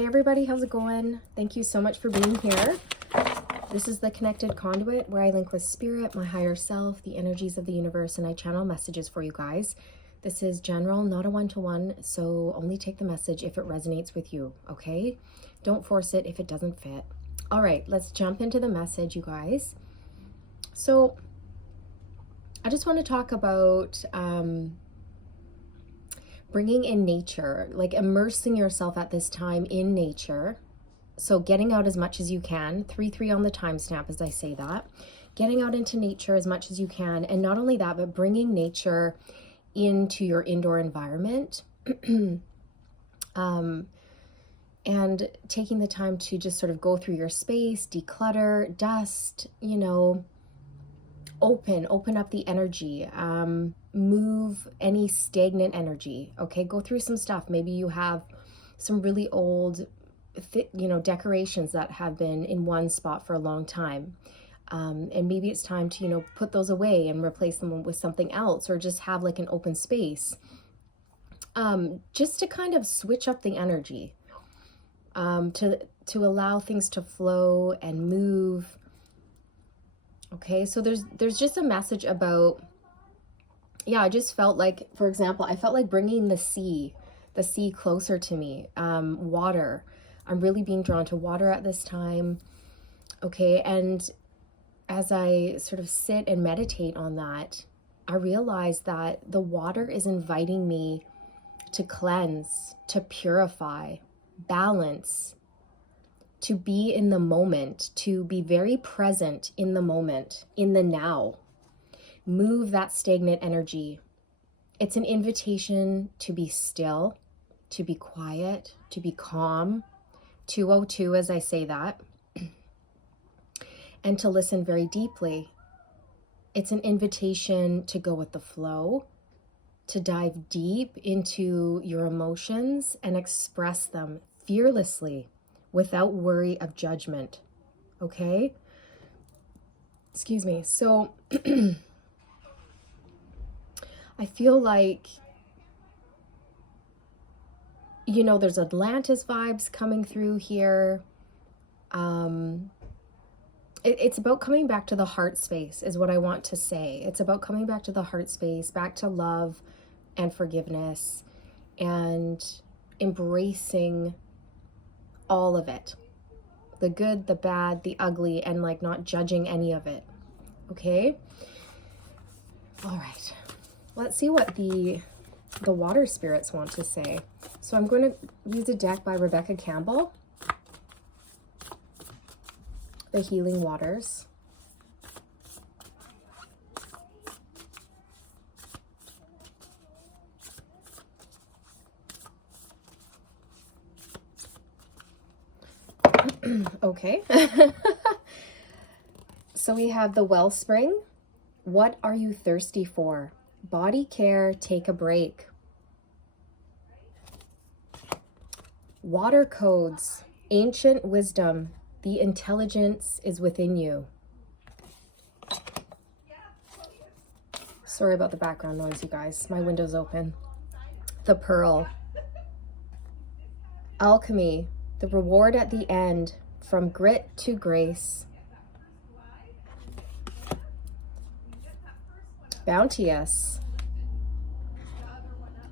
Hey everybody, how's it going? Thank you so much for being here. This is the Connected Conduit, where I link with spirit, my higher self, the energies of the universe, and I channel messages for you guys. This is general, not a one-to-one, so only take the message if it resonates with you, okay? Don't force it if it doesn't fit. All right, let's jump into the message, you guys. So I just want to talk about bringing in nature, like immersing yourself at this time in nature. So getting out as much as you can, 3-3 on the timestamp as I say that, getting out into nature as much as you can. And not only that, but bringing nature into your indoor environment and taking the time to just sort of go through your space, declutter, dust, you know, open up the energy, move any stagnant energy. Okay, go through some stuff. Maybe you have some really old, you know, decorations that have been in one spot for a long time. And maybe it's time to, you know, put those away and replace them with something else, or just have like an open space. Just to kind of switch up the energy, to allow things to flow and move. Okay, so there's just a message about, yeah, I just felt like, for example, I felt like bringing the sea closer to me, water. I'm really being drawn to water at this time. Okay, and as I sort of sit and meditate on that, I realize that the water is inviting me to cleanse, to purify, balance, to be in the moment, to be very present in the moment, in the now. Move that stagnant energy. It's an invitation to be still, to be quiet, to be calm. 202 as I say that. And to listen very deeply. It's an invitation to go with the flow, to dive deep into your emotions and express them fearlessly, without worry of judgment. Okay? Excuse me. So I feel like, you know, there's Atlantis vibes coming through here. It's about coming back to the heart space is what I want to say. It's about coming back to the heart space, back to love and forgiveness, and embracing all of it, the good, the bad, the ugly, and like not judging any of it. Okay, all right, let's see what the water spirits want to say. So I'm going to use a deck by Rebecca Campbell, the Healing Waters. Okay. So we have the Wellspring. What are you thirsty for? Body care, take a break. Water Codes, ancient wisdom. The intelligence is within you. Sorry about the background noise, you guys. My window's open. The Pearl. Alchemy. The reward at the end, from grit to grace. Bounteous.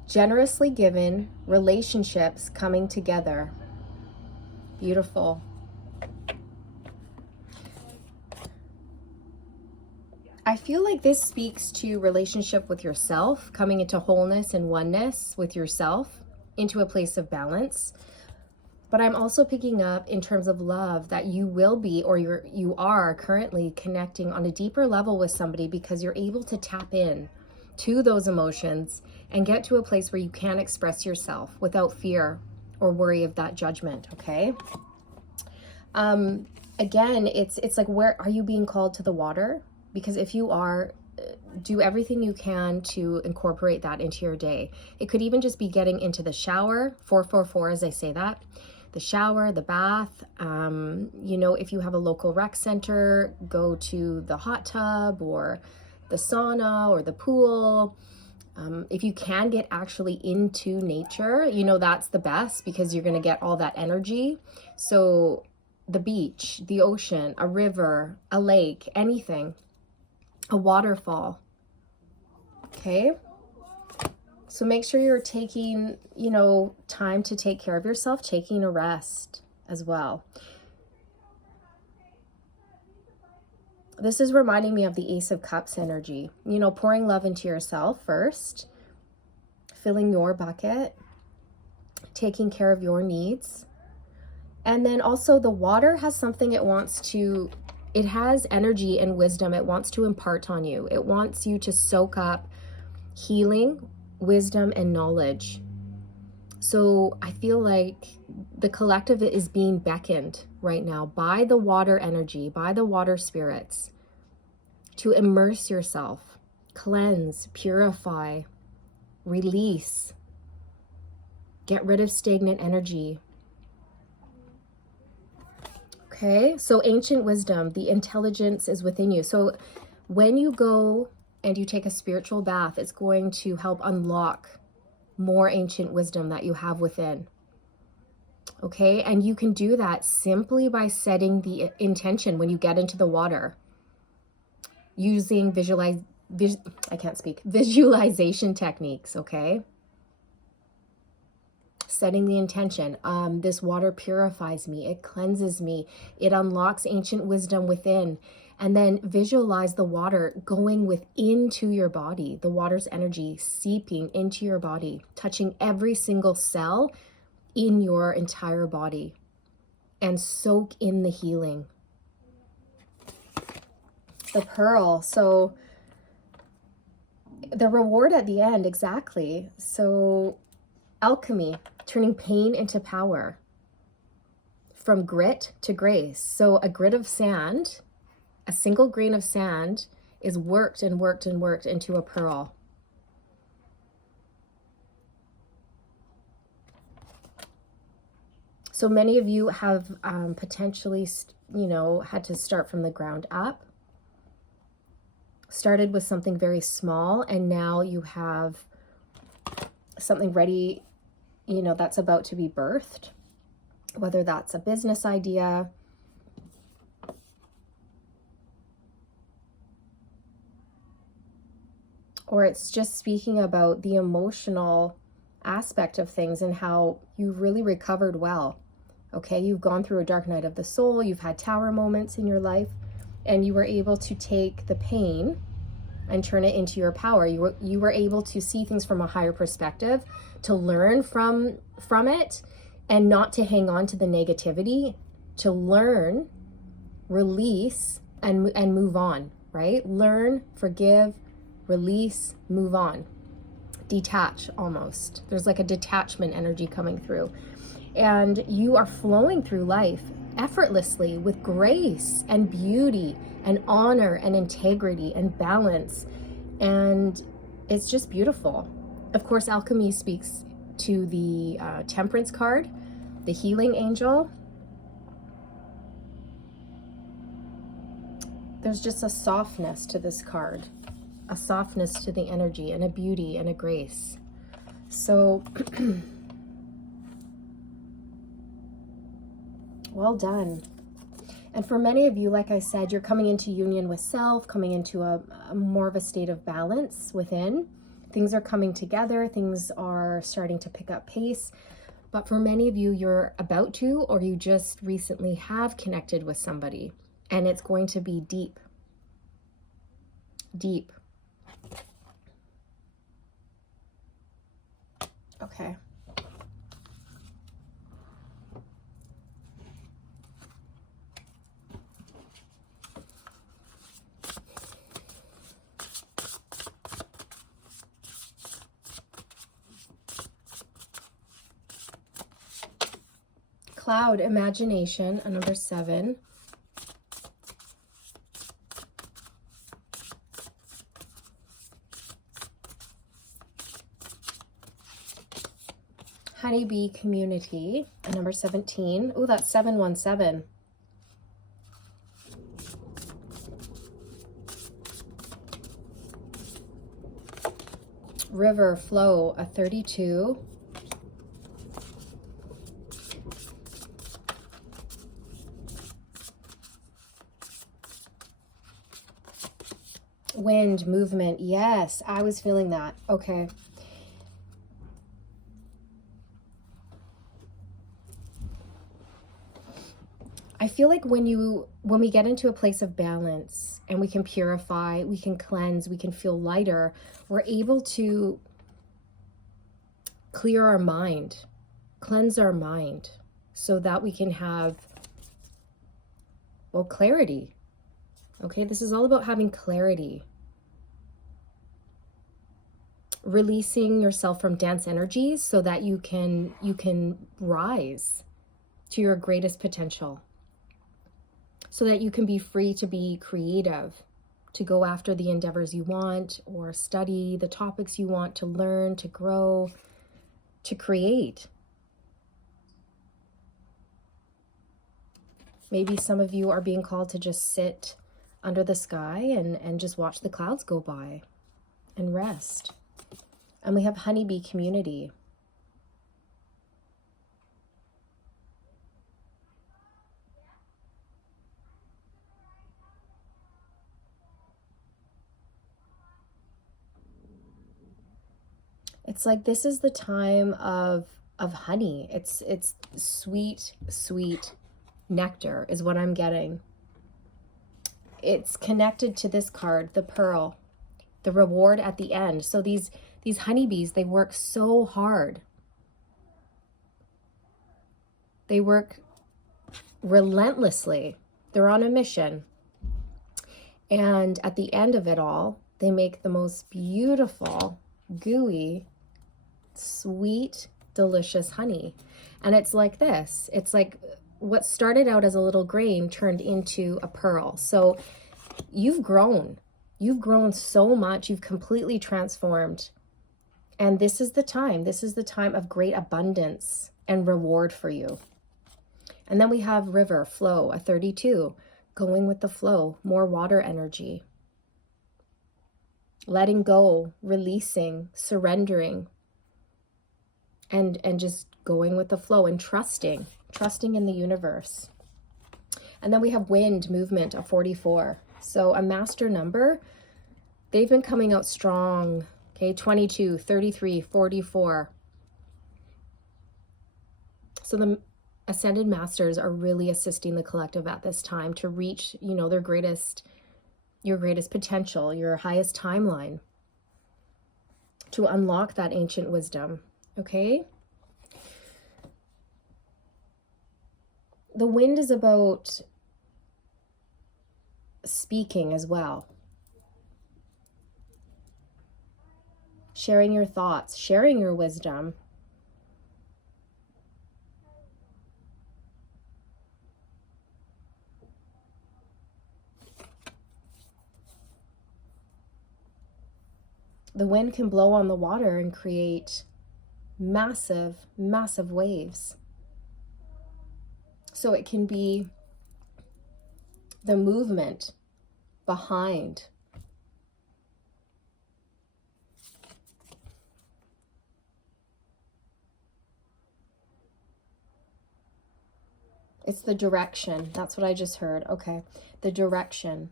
Generously given, relationships coming together. Beautiful. I feel like this speaks to relationship with yourself, coming into wholeness and oneness with yourself, into a place of balance. But I'm also picking up in terms of love that you will be, or you are currently connecting on a deeper level with somebody, because you're able to tap in to those emotions and get to a place where you can express yourself without fear or worry of that judgment. Okay. Again, it's like, where are you being called to the water? Because if you are, do everything you can to incorporate that into your day. It could even just be getting into the shower, 444 as I say that. The shower, the bath, you know, if you have a local rec center, go to the hot tub or the sauna or the pool. If you can get actually into nature, you know, that's the best, because you're going to get all that energy. So the beach, the ocean, a river, a lake, anything, a waterfall. Okay. So make sure you're taking, you know, time to take care of yourself, taking a rest as well. This is reminding me of the Ace of Cups energy, you know, pouring love into yourself first, filling your bucket, taking care of your needs. And then also the water has something it has energy and wisdom it wants to impart on you. It wants you to soak up healing, wisdom, and knowledge. So I feel like the collective is being beckoned right now by the water energy, by the water spirits, to immerse yourself, cleanse, purify, release, get rid of stagnant energy. Okay, so ancient wisdom, the intelligence is within you. So when you go and you take a spiritual bath, it's going to help unlock more ancient wisdom that you have within. Okay, and you can do that simply by setting the intention when you get into the water, using visualization techniques. Okay, setting the intention. This water purifies me, it cleanses me, it unlocks ancient wisdom within. And then visualize the water going into your body, the water's energy seeping into your body, touching every single cell in your entire body, and soak in the healing. The pearl, so the reward at the end, exactly. So alchemy, turning pain into power, from grit to grace. So a grit of sand, a single grain of sand, is worked and worked and worked into a pearl. So many of you have potentially, you know, had to start from the ground up. Started with something very small, and now you have something ready, you know, that's about to be birthed. Whether that's a business idea, or it's just speaking about the emotional aspect of things and how you really recovered well. Okay, you've gone through a dark night of the soul, you've had tower moments in your life, and you were able to take the pain and turn it into your power. You were able to see things from a higher perspective, to learn from it, and not to hang on to the negativity, to learn, release, and move on, right? Learn, forgive, release, move on. Detach almost. There's like a detachment energy coming through. And you are flowing through life effortlessly with grace and beauty and honor and integrity and balance. And it's just beautiful. Of course, alchemy speaks to the temperance card, the healing angel. There's just a softness to this card, a softness to the energy, and a beauty and a grace. So well done. And for many of you, like I said, you're coming into union with self, coming into a more of a state of balance within. Things are coming together, things are starting to pick up pace. But for many of you, you're about to, or you just recently have connected with somebody, and it's going to be deep. Deep. Okay. Cloud, imagination, a number 7. Honeybee, community, a number 17. Oh, that's 717. River, flow, a 32. Wind, movement. Yes, I was feeling that. Okay. I feel like when we get into a place of balance and we can purify, we can cleanse, we can feel lighter, we're able to clear our mind, cleanse our mind so that we can have, well, clarity. Okay, this is all about having clarity. Releasing yourself from dense energies so that you can rise to your greatest potential. So that you can be free to be creative, to go after the endeavors you want, or study the topics you want, to learn, to grow, to create. Maybe some of you are being called to just sit under the sky and just watch the clouds go by and rest. And we have honeybee community. It's like this is the time of honey. It's sweet, sweet nectar is what I'm getting. It's connected to this card, the pearl, the reward at the end. So these honeybees, they work so hard. They work relentlessly. They're on a mission. And at the end of it all, they make the most beautiful, gooey, sweet, delicious honey. And it's like this. It's like what started out as a little grain turned into a pearl. So you've grown. You've grown so much. You've completely transformed. And this is the time. This is the time of great abundance and reward for you. And then we have river, flow, a 32, going with the flow, more water energy. Letting go, releasing, surrendering, and just going with the flow and trusting in the universe. And then we have wind, movement, a 44. So a master number, they've been coming out strong. Okay, 22, 33, 44. So the Ascended Masters are really assisting the collective at this time to reach, your greatest potential, your highest timeline, to unlock that ancient wisdom, okay? The wind is about speaking as well. Sharing your thoughts, sharing your wisdom. The wind can blow on the water and create massive, massive waves. So it can be the movement behind. It's the direction. That's what I just heard. Okay. The direction.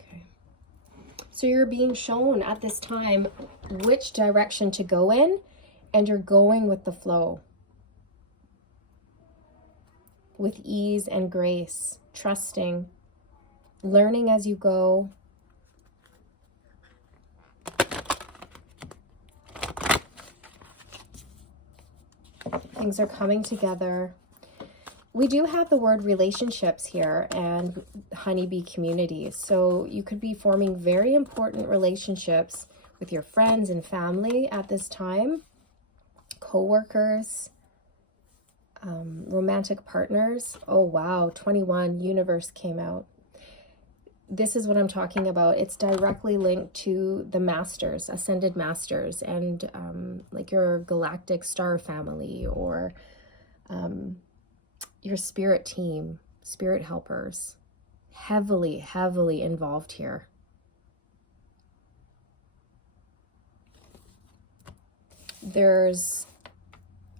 Okay. So you're being shown at this time which direction to go in, and you're going with the flow. With ease and grace, trusting, learning as you go. Things are coming together. We do have the word relationships here and honeybee community. So you could be forming very important relationships with your friends and family at this time, co-workers, romantic partners. Oh, wow. 21, universe came out. This is what I'm talking about. It's directly linked to the masters, ascended masters, and like your galactic star family, or your spirit team, spirit helpers. heavily, heavily involved here. There's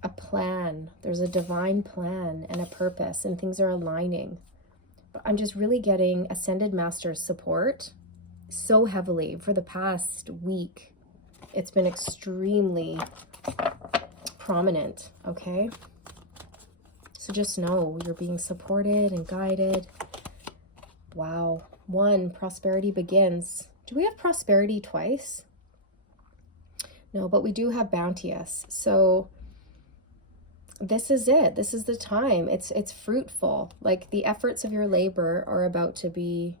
a plan, there's a divine plan and a purpose, and things are aligning. But I'm just really getting Ascended Master's support so heavily for the past week. It's been extremely prominent, okay? So just know you're being supported and guided. Wow. 1, prosperity begins. Do we have prosperity twice? No, but we do have bounteous. So this is it. This is the time. It's fruitful. Like the efforts of your labor are about to be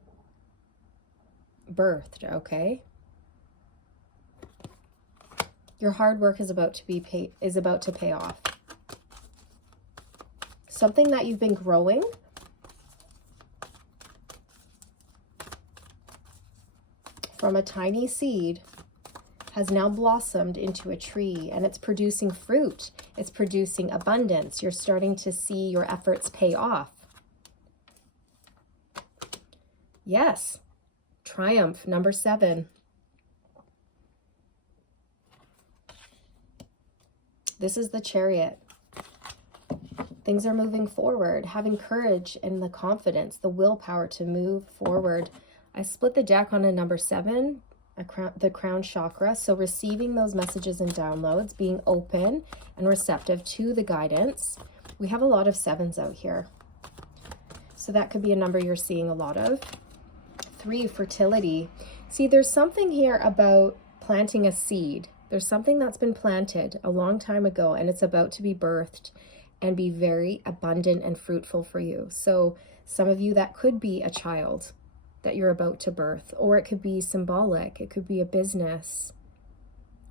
birthed, okay? Your hard work is about to pay off. Something that you've been growing from a tiny seed has now blossomed into a tree, and it's producing fruit. It's producing abundance. You're starting to see your efforts pay off. Yes. Triumph, number 7. This is the Chariot. Things are moving forward, having courage and the confidence, the willpower to move forward. I split the deck on a number 7, the crown chakra. So receiving those messages and downloads, being open and receptive to the guidance. We have a lot of 7s out here. So that could be a number you're seeing a lot of. 3, fertility. See, there's something here about planting a seed. There's something that's been planted a long time ago, and it's about to be birthed and be very abundant and fruitful for you. So some of you, that could be a child that you're about to birth, or it could be symbolic. It could be a business,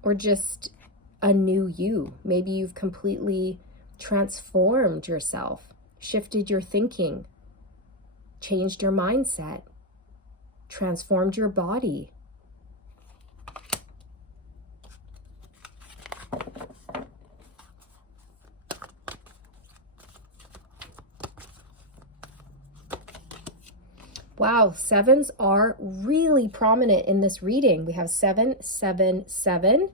or just a new you. Maybe you've completely transformed yourself, shifted your thinking, changed your mindset, transformed your body. Wow, 7s are really prominent in this reading. We have 7, 7, 7.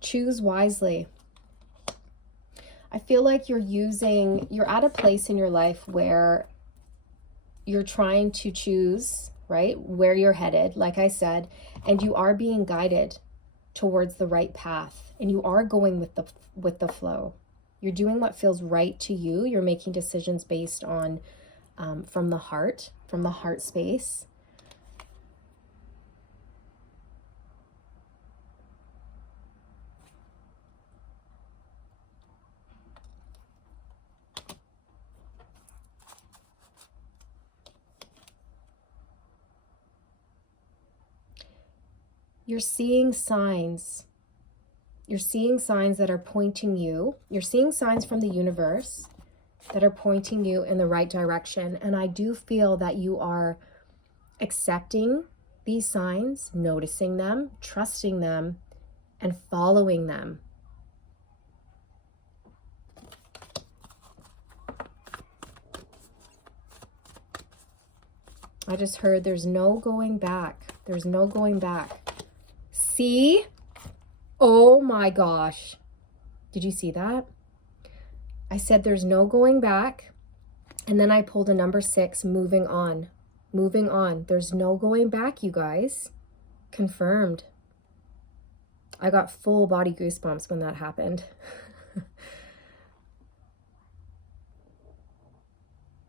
Choose wisely. I feel like you're at a place in your life where you're trying to choose, right, where you're headed, like I said, and you are being guided towards the right path, and you are going with the flow. You're doing what feels right to you. You're making decisions based on from the heart space. You're seeing signs. You're seeing signs that are pointing you. You're seeing signs from the universe that are pointing you in the right direction. And I do feel that you are accepting these signs, noticing them, trusting them, and following them. I just heard there's no going back. There's no going back. See? Oh my gosh. Did you see that? I said there's no going back. And then I pulled a number 6, moving on. Moving on. There's no going back, you guys. Confirmed. I got full body goosebumps when that happened.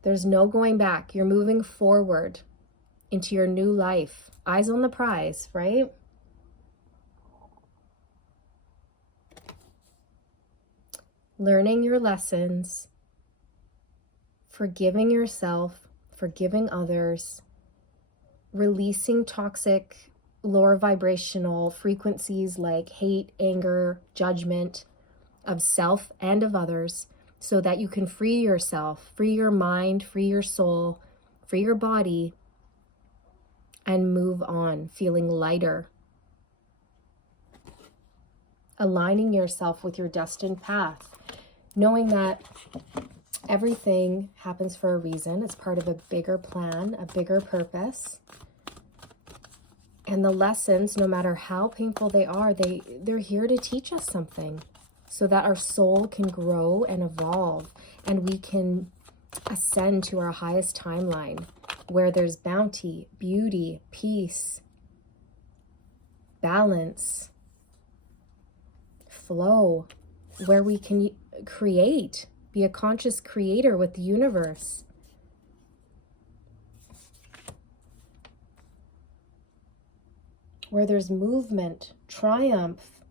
There's no going back. You're moving forward into your new life. Eyes on the prize, right? Learning your lessons, forgiving yourself, forgiving others, releasing toxic, lower vibrational frequencies like hate, anger, judgment of self and of others, so that you can free yourself, free your mind, free your soul, free your body, and move on, feeling lighter. Aligning yourself with your destined path, knowing that Everything happens for a reason. It's part of a bigger plan, a bigger purpose. And the lessons, no matter how painful they are, they're here to teach us something so that our soul can grow and evolve and we can ascend to our highest timeline where there's bounty, beauty, peace, balance, flow, where we can create, be a conscious creator with the universe. Where there's movement, triumph,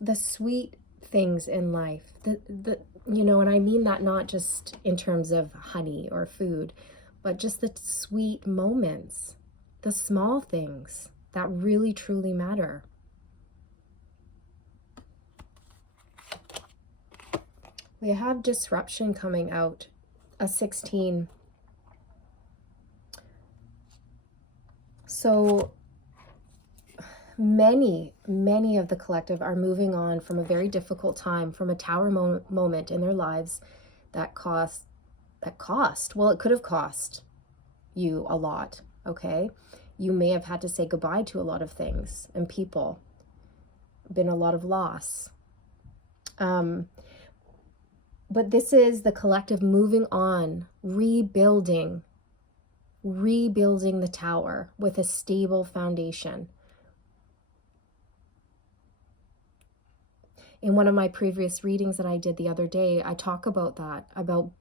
the sweet things in life, and I mean that not just in terms of honey or food, but just the sweet moments, the small things that really truly matter. We have disruption coming out, a 16. So many of the collective are moving on from a very difficult time, from a tower moment in their lives that cost. Well, it could have cost you a lot, okay? You may have had to say goodbye to a lot of things and people. Been a lot of loss. But this is the collective moving on, rebuilding the tower with a stable foundation. In one of my previous readings that I did the other day, I talk about that, about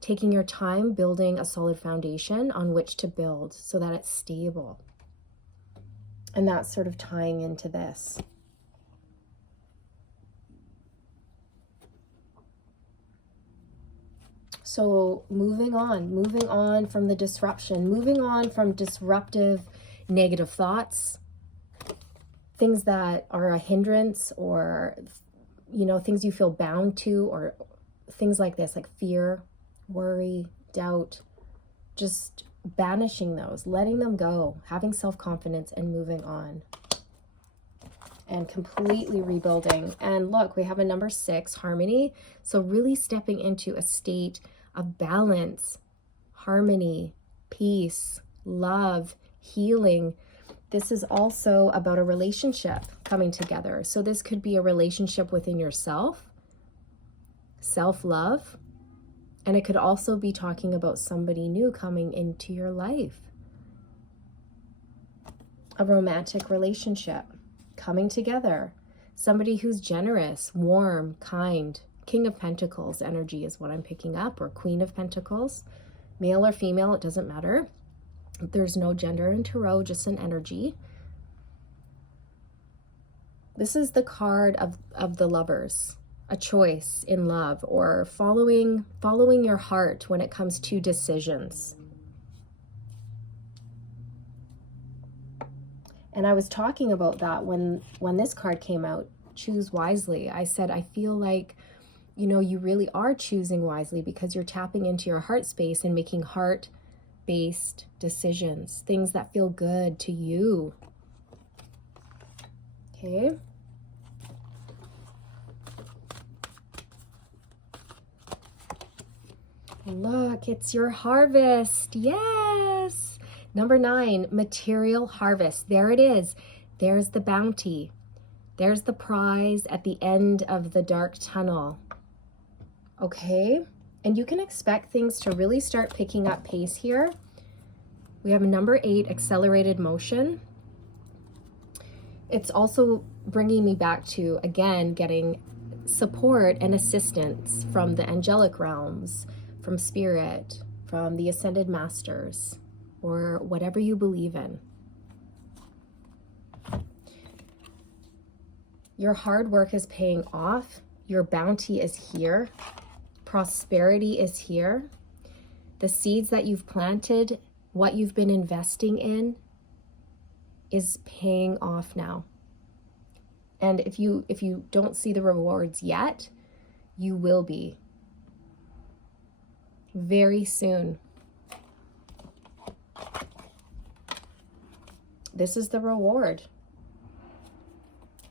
taking your time building a solid foundation on which to build so that it's stable. And that's sort of tying into this. So moving on from the disruption, moving on from disruptive negative thoughts, things that are a hindrance, or, things you feel bound to, or things like this, like fear, worry, doubt, just banishing those, letting them go, having self-confidence and moving on. And completely rebuilding. And look, we have a number 6, harmony. So really stepping into a state of balance, harmony, peace, love, healing. This is also about a relationship coming together. So this could be a relationship within yourself, self-love, and it could also be talking about somebody new coming into your life. A romantic relationship coming together. Somebody who's generous, warm, kind. King of Pentacles energy is what I'm picking up, or Queen of Pentacles. Male or female, it doesn't matter. There's no gender in tarot, just an energy. This is the card of the Lovers, a choice in love, or following your heart when it comes to decisions. And I was talking about that when this card came out, choose wisely. I said, I feel like, you really are choosing wisely because you're tapping into your heart space and making heart-based decisions, things that feel good to you. Okay. Look, it's your harvest. Yes. Number 9, material harvest. There it is. There's the bounty. There's the prize at the end of the dark tunnel. Okay? And you can expect things to really start picking up pace here. We have number 8, accelerated motion. It's also bringing me back to, again, getting support and assistance from the angelic realms, from spirit, from the ascended masters, or whatever you believe in. Your hard work is paying off. Your bounty is here. Prosperity is here. The seeds that you've planted, what you've been investing in, is paying off now. And if you don't see the rewards yet, you will be very soon. This is the reward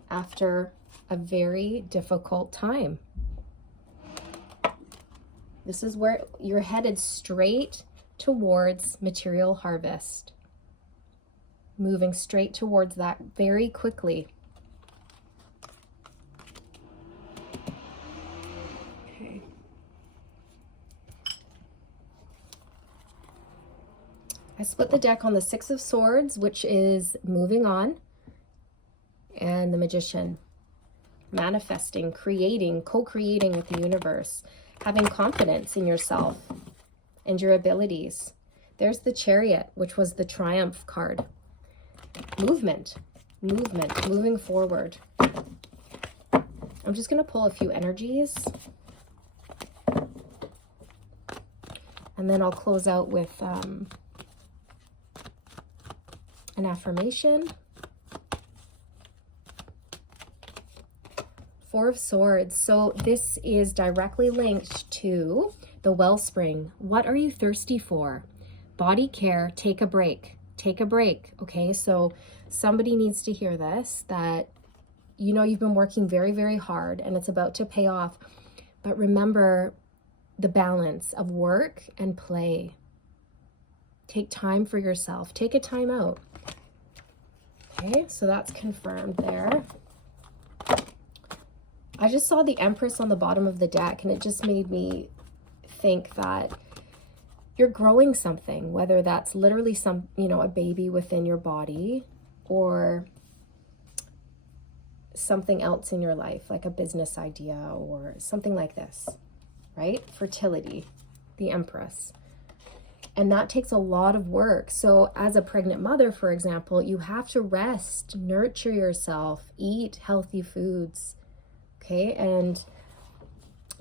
after a very difficult time. This is where you're headed straight towards material harvest. Moving straight towards that very quickly. Okay. I split the deck on the Six of Swords, which is moving on, and the Magician. Manifesting, creating, co-creating with the universe, having confidence in yourself and your abilities. There's the Chariot, which was the Triumph card. Movement, moving forward. I'm just going to pull a few energies. And then I'll close out with an affirmation. Four of Swords. So this is directly linked to the wellspring. What are you thirsty for? Body care, take a break. Take a break, okay? So somebody needs to hear this, that you know you've been working very, very hard and it's about to pay off. But remember the balance of work and play. Take time for yourself. Take a time out. Okay, so that's confirmed there. I just saw the Empress on the bottom of the deck, and it just made me think that you're growing something, whether that's literally a baby within your body or something else in your life, like a business idea or something like this, right? Fertility, the Empress. And that takes a lot of work. So as a pregnant mother, for example, you have to rest, nurture yourself, eat healthy foods, okay? And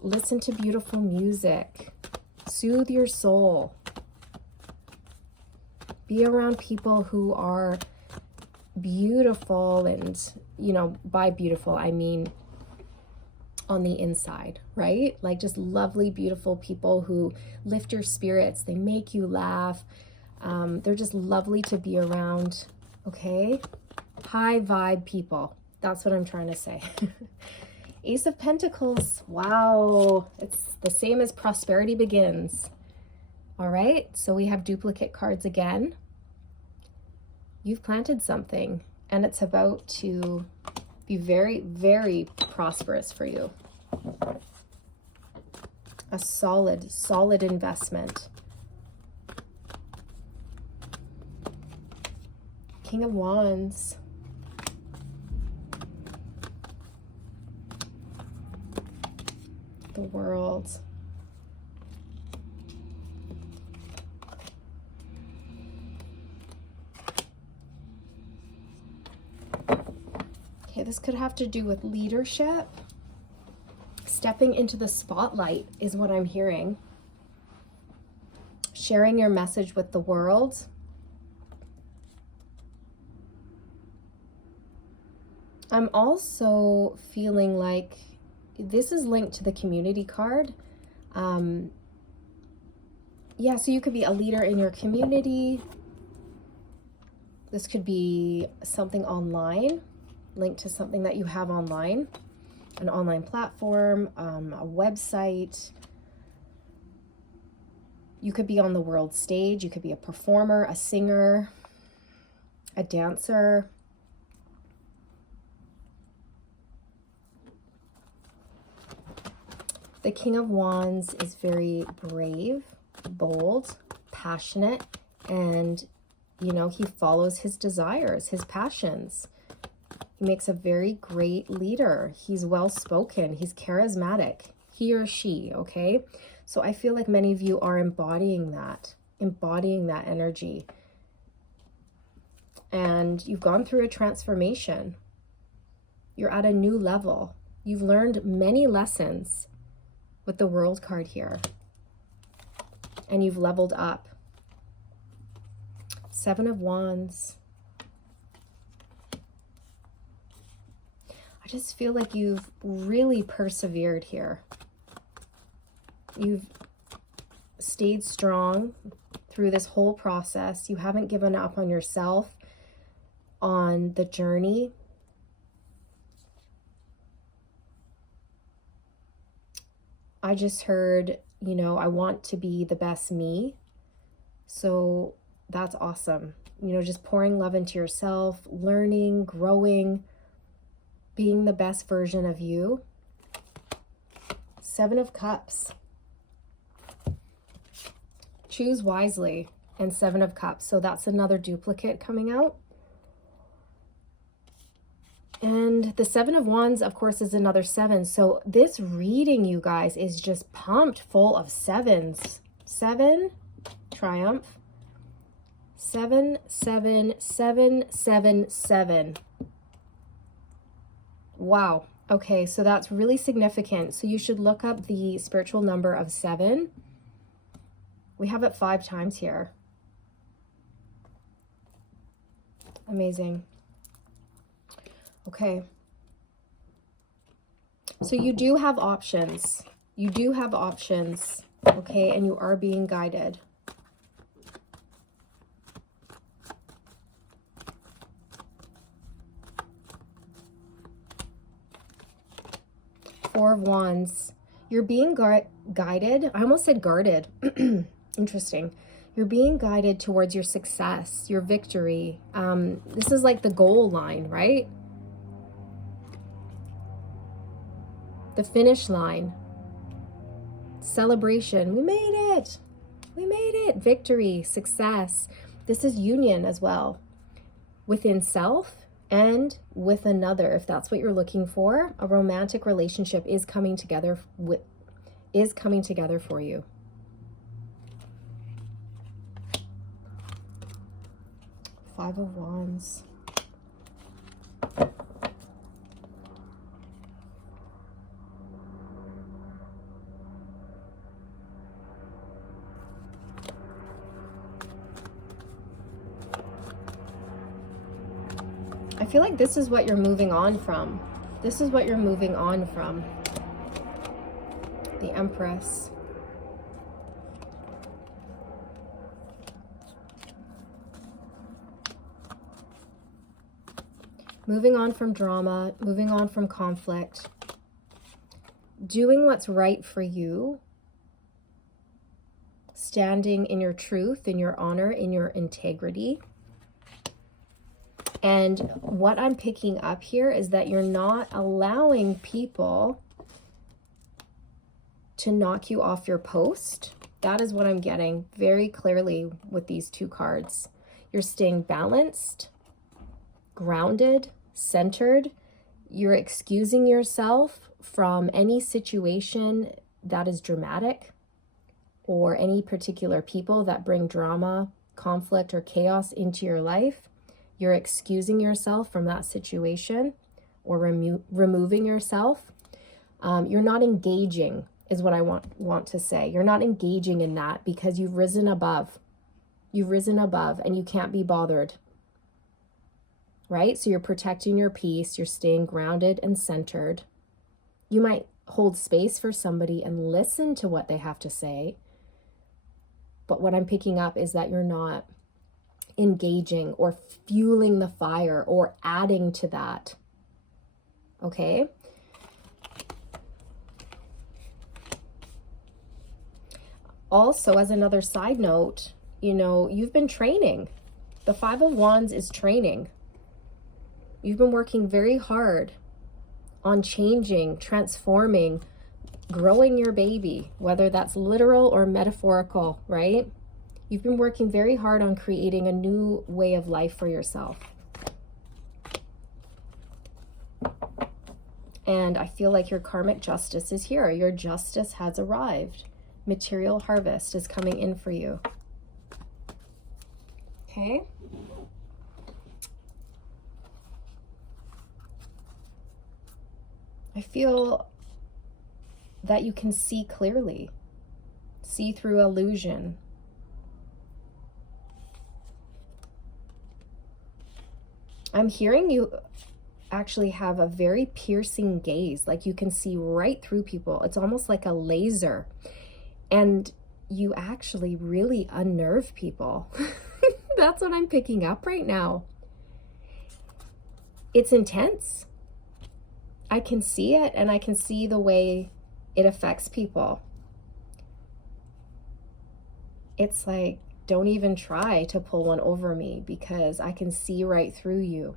listen to beautiful music, soothe your soul. Be around people who are beautiful, and, by beautiful, I mean on the inside, right? Like just lovely, beautiful people who lift your spirits. They make you laugh. They're just lovely to be around, okay? High vibe people. That's what I'm trying to say. Ace of Pentacles. Wow. It's the same as Prosperity Begins. All right. So we have duplicate cards again. You've planted something, and it's about to be very, very prosperous for you. A solid investment. King of Wands. The World. Okay, this could have to do with leadership. Stepping into the spotlight is what I'm hearing. Sharing your message with the world. I'm also feeling like this is linked to the community card. Yeah, so you could be a leader in your community. This could be something online, linked to something that you have online, an online platform, a website. You could be on the world stage. You could be a performer, a singer, a dancer. The King of Wands is very brave, bold, passionate, and, he follows his desires, his passions. He makes a very great leader. He's well-spoken. He's charismatic. He or she, okay? So I feel like many of you are embodying that energy. And you've gone through a transformation. You're at a new level. You've learned many lessons with the World card here. And you've leveled up. Seven of Wands. I just feel like you've really persevered here. You've stayed strong through this whole process. You haven't given up on yourself, on the journey. I just heard you know, I want to be the best me. So that's awesome. You know, just pouring love into yourself, learning, growing, being the best version of you. 7 of Cups. Choose wisely. And 7 of Cups. So that's another duplicate coming out. And the 7 of Wands, of course, is another 7. So this reading, you guys, is just pumped full of 7s. 7, Triumph. 7, 7, 7, 7, 7. Wow. Okay, so that's really significant. So you should look up the spiritual number of 7. We have it 5 times here. Amazing. Okay. So you do have options. You do have options, okay? And you are being guided. Four of Wands. You're being guided. I almost said guarded. Interesting. You're being guided towards your success, your victory. This is like the goal line, right? The finish line. Celebration. We made it. We made it. Victory, success. This is union as well. Within self and with another. If that's what you're looking for, a romantic relationship is coming together for you. Five of Wands. I feel like this is what you're moving on from. This is what you're moving on from. The Empress. Moving on from drama, moving on from conflict. Doing what's right for you. Standing in your truth, in your honor, in your integrity. And what I'm picking up here is that you're not allowing people to knock you off your post. That is what I'm getting very clearly with these 2 cards. You're staying balanced, grounded, centered. You're excusing yourself from any situation that is dramatic or any particular people that bring drama, conflict, or chaos into your life. You're excusing yourself from that situation or removing yourself. You're not engaging is what I want to say. You're not engaging in that because you've risen above. You've risen above and you can't be bothered. Right? So you're protecting your peace. You're staying grounded and centered. You might hold space for somebody and listen to what they have to say. But what I'm picking up is that you're not engaging or fueling the fire or adding to that. Okay? Also, as another side note, you know, you've been training. The 5 of Wands is training. You've been working very hard on changing, transforming, growing your baby, whether that's literal or metaphorical, right? You've been working very hard on creating a new way of life for yourself. And I feel like your karmic justice is here. Your justice has arrived. Material harvest is coming in for you. Okay? I feel that you can see clearly. See through illusion. I'm hearing you actually have a very piercing gaze, like you can see right through people. It's almost like a laser. And you actually really unnerve people. That's what I'm picking up right now. It's intense. I can see it, and I can see the way it affects people. it's like, don't even try to pull one over me, because I can see right through you,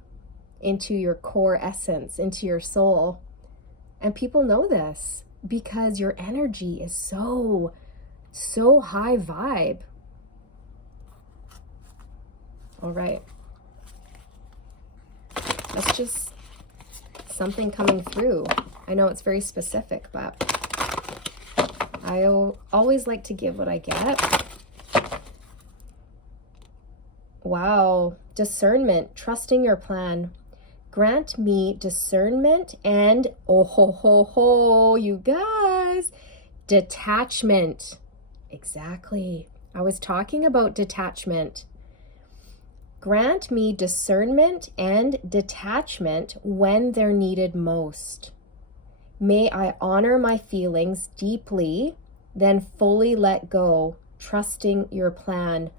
into your core essence, into your soul. And people know this because your energy is so high vibe. All right. That's just something coming through. I know it's very specific, but I always like to give what I get. Wow. Discernment, trusting your plan. Grant me discernment and, oh ho ho ho, you guys, detachment. Exactly. I was talking about detachment. Grant me discernment and detachment when they're needed most. May I honor my feelings deeply, then fully let go, trusting your plan.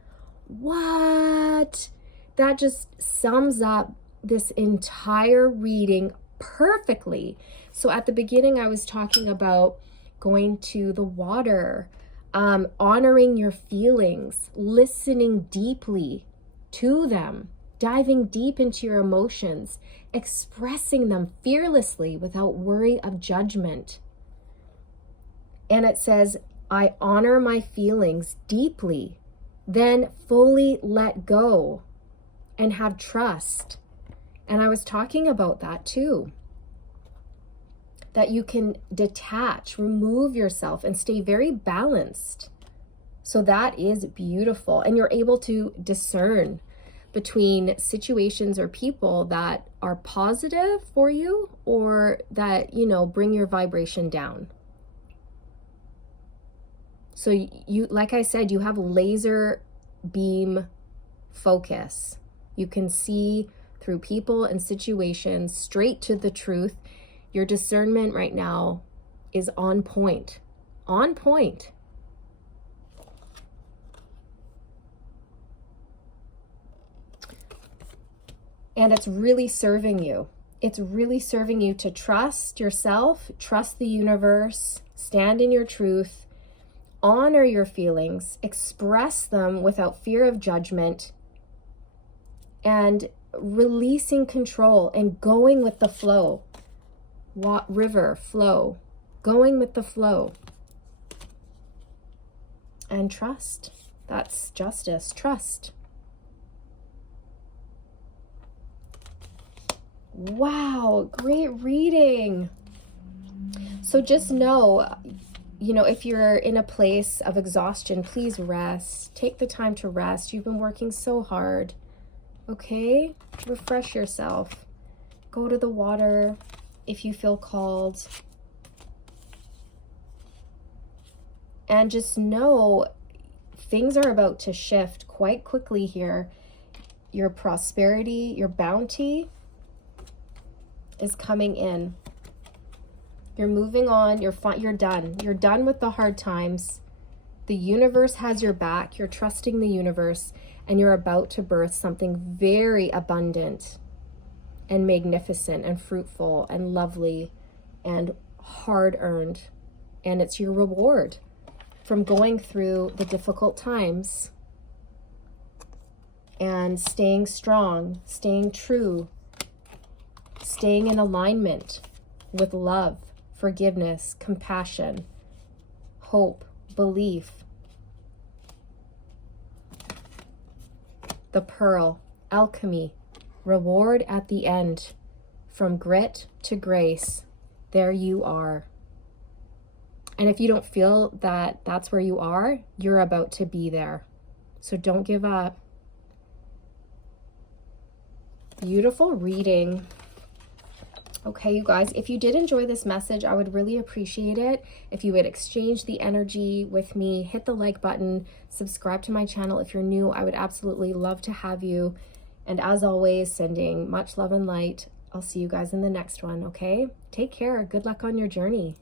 What? That just sums up this entire reading perfectly. So at the beginning, I was talking about going to the water, honoring your feelings, listening deeply to them, diving deep into your emotions, expressing them fearlessly without worry of judgment. And it says, I honor my feelings deeply, then fully let go and have trust. And I was talking about that too, that you can detach, remove yourself, and stay very balanced. So that is beautiful. And you're able to discern between situations or people that are positive for you or that, bring your vibration down. So you, like I said, you have laser beam focus. You can see through people and situations straight to the truth. Your discernment right now is on point. On point. And it's really serving you. It's really serving you to trust yourself, trust the universe, stand in your truth, honor your feelings, express them without fear of judgment, and releasing control and going with the flow. River, flow, going with the flow. And trust. That's justice, trust. Wow, great reading. So just know, if you're in a place of exhaustion, please rest. Take the time to rest. You've been working so hard. Okay? Refresh yourself. Go to the water if you feel called. And just know things are about to shift quite quickly here. Your prosperity, your bounty is coming in. You're moving on. You're done. You're done with the hard times. The universe has your back. You're trusting the universe, and you're about to birth something very abundant and magnificent and fruitful and lovely and hard-earned. And it's your reward from going through the difficult times and staying strong, staying true, staying in alignment with love, forgiveness, compassion, hope, belief. The pearl, alchemy, reward at the end. From grit to grace, there you are. And if you don't feel that that's where you are, you're about to be there. So don't give up. Beautiful reading. Okay, you guys, if you did enjoy this message, I would really appreciate it if you would exchange the energy with me, hit the like button, subscribe to my channel if you're new. I would absolutely love to have you. And as always, sending much love and light. I'll see you guys in the next one, okay? Take care. Good luck on your journey.